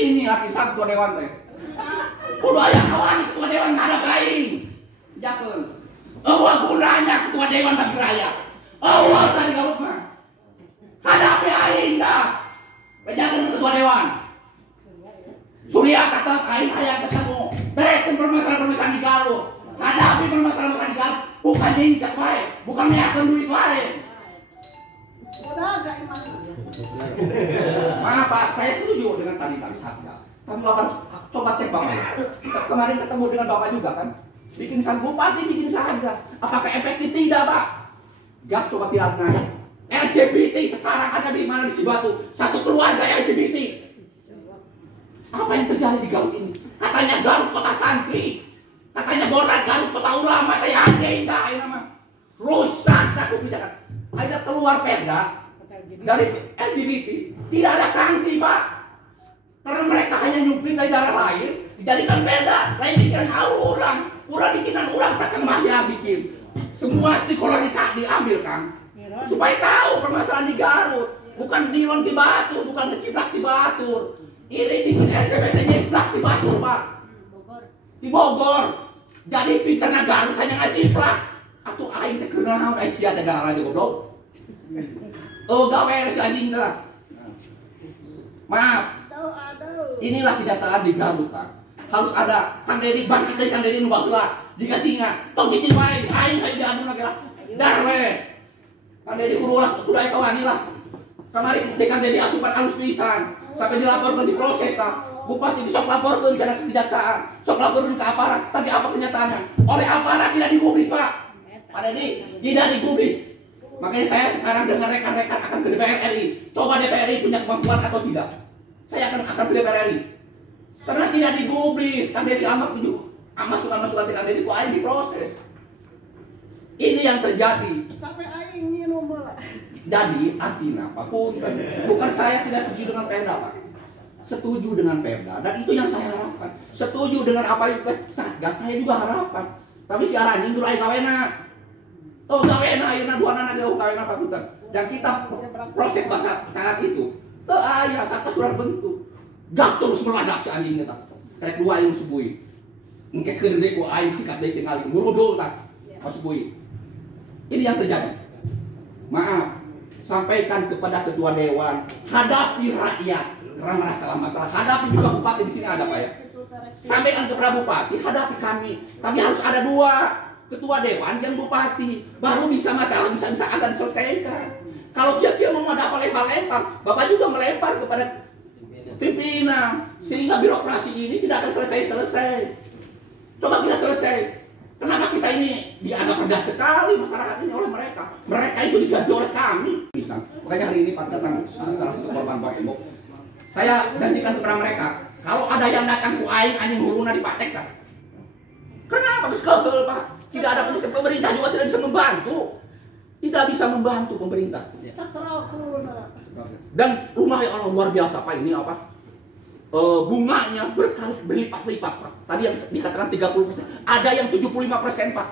Ini laki satu ketua dewan teh. Kudu aya kawan ketua dewan ngadap aing. Jakeun. Eueuh gunanya ketua dewan bagi rakyat. Allah tadi gaut mah. Hadapi aing dah. Bejakeun ketua dewan. Surya kata aing hayang ketemu. Bereskeun permasalahan-permasalahan di Garut. Hadapi permasalahan di Garut. Bukan jincak wae, bukan meyakeun duit wae. Maaf Pak, saya setuju dengan tadi Satgas. Kamu coba cek Bapak. Kemarin ketemu dengan Bapak juga kan? Bikin sang bupati, bikin Satgas. Apakah efektif? Tidak Pak. Gas coba tidak naik. LGBT sekarang ada di mana di Cibatu? Satu keluarga LGBT. Apa yang terjadi di Garut ini? Katanya Garut kota santri. Katanya Garut kota ulama. Katanya agenda ini nama. Rusak tak kebijakan. Ada keluar perda dari LGBT, tidak ada sanksi Pak, karena mereka hanya nyupin dari daerah lain, dijadikan perda, lain bikin kurang bikinan orang takkan mahya bikin, semua stakeholder diambil kan, supaya tahu permasalahan di Garut, bukan Nilon di Batur, bukan ngeciplak di Batur, ini bikin LGBT nyeplak di Batur Pak, di Bogor, jadi pinternya Garut hanya ngaciplak, atau aing teh kenal Asia teh garang aja goblok. Oh gawe si anjing dah. Maaf. Inilah kejataan di Garut Pak. Harus ada Kang Dedi bangkit dari Kang Dedi nu bageula. Jika singa, tong cicing wae aing hayu diadu na geula. Dar we. Kang Dedi kudu aya kawani lah. Kamari Kang Dedi asupan alus pisan sampai dilaporkan diproses lah. Bupati sok laporkeun kana kejaksaan, sok laporkeun ke aparat, tapi apa kenyataannya? Oleh aparat tidak digubris Pak. Pak Dedi tidak digubris. Makanya saya sekarang dengan rekan-rekan akan ke DPR RI. Coba DPR RI punya kemampuan atau tidak? Saya akan ke DPR RI. Karena tidak digubris, kan Dedi amat tujuh. Masukan-masukan Kang Dedi ku aing diproses. Ini yang terjadi. Sampai aing nyium malah. Jadi artinya Pak, bukan saya tidak setuju dengan Perda Pak. Setuju dengan Perda dan itu yang saya harapkan. Setuju dengan apa yang Satgas saya juga harapkan. Tapi si Aranjing dulu aing kawena. Oh gawena ayeuna dua anak dia gawena pakutan. Dan kita proses bahasa saat itu. Teu aya Satgas sudah bentuk. Gas terus meledak si anjing eta. Kayak dua yang subui. Engkes gede ku aing sikat deui tinggal ngurudul tah. Subui. Ini yang terjadi. Maaf, sampaikan kepada ketua dewan, hadapi rakyat karena masalah-masalah. Hadapi juga bupati di sini ada Pak ya. Sampaikan kepada bupati, hadapi kami. Tapi harus ada dua ketua dewan dan bupati, baru bisa masalah bisa akan diselesaikan. Kalau dia mau ada apa lempar-lempar, Bapak juga melempar kepada pimpinan sehingga birokrasi ini tidak akan selesai. Coba kita selesai. Kenapa kita ini dianggap rendah sekali masyarakat ini oleh mereka? Mereka itu digaji oleh kami. Bisa. Makanya hari ini Pak Tatang salah satu korban Pak Emo. Saya janjikan kepada mereka, kalau ada yang datang ku aing anjing huruna dipatek kan. Kenapa kesel Pak? Tidak ada pemerintah juga tidak bisa membantu. Tidak bisa membantu pemerintah. Dan rumah yang Allah luar biasa Pak ini apa? Bunganya berlipat-lipat Pak. Tadi yang dikatakan 30%, ada yang 75% Pak.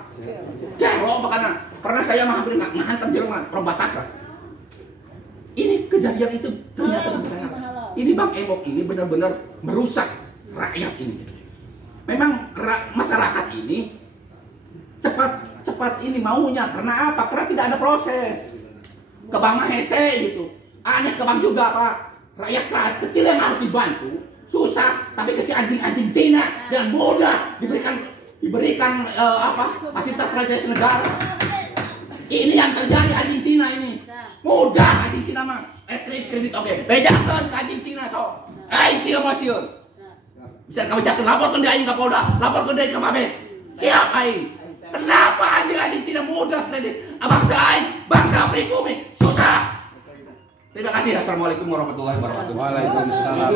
Kero makanan. Pernah saya hampir menghantam Jerman, perbatasan. Ini kejadian itu ternyata saya. Ini Bang Emok ini benar-benar merusak rakyat ini. Memang masyarakat ini cepat ini maunya karena apa? Karena tidak ada proses. Ke Bank Mahese gitu. Aneh ke Bank juga Pak. Rakyat kecil yang harus dibantu susah, tapi ke si anjing-anjing Cina dan mudah diberikan fasilitas kerajaan negara. Ini yang terjadi anjing Cina ini. Mudah anjing Cina mah. Kredit oke. Bejakeun ke anjing Cina so. Aing sieun mah sieun. Bisa kamu jakeun laporkeun deui aing ka Polda, laporkeun deui ka Mabes. Siap aing. Kenapa anjing Cina mudah kredit? Bangsa aing, bangsa pribumi susah. Terima kasih. Assalamualaikum warahmatullahi wabarakatuh. Waalaikumsalam.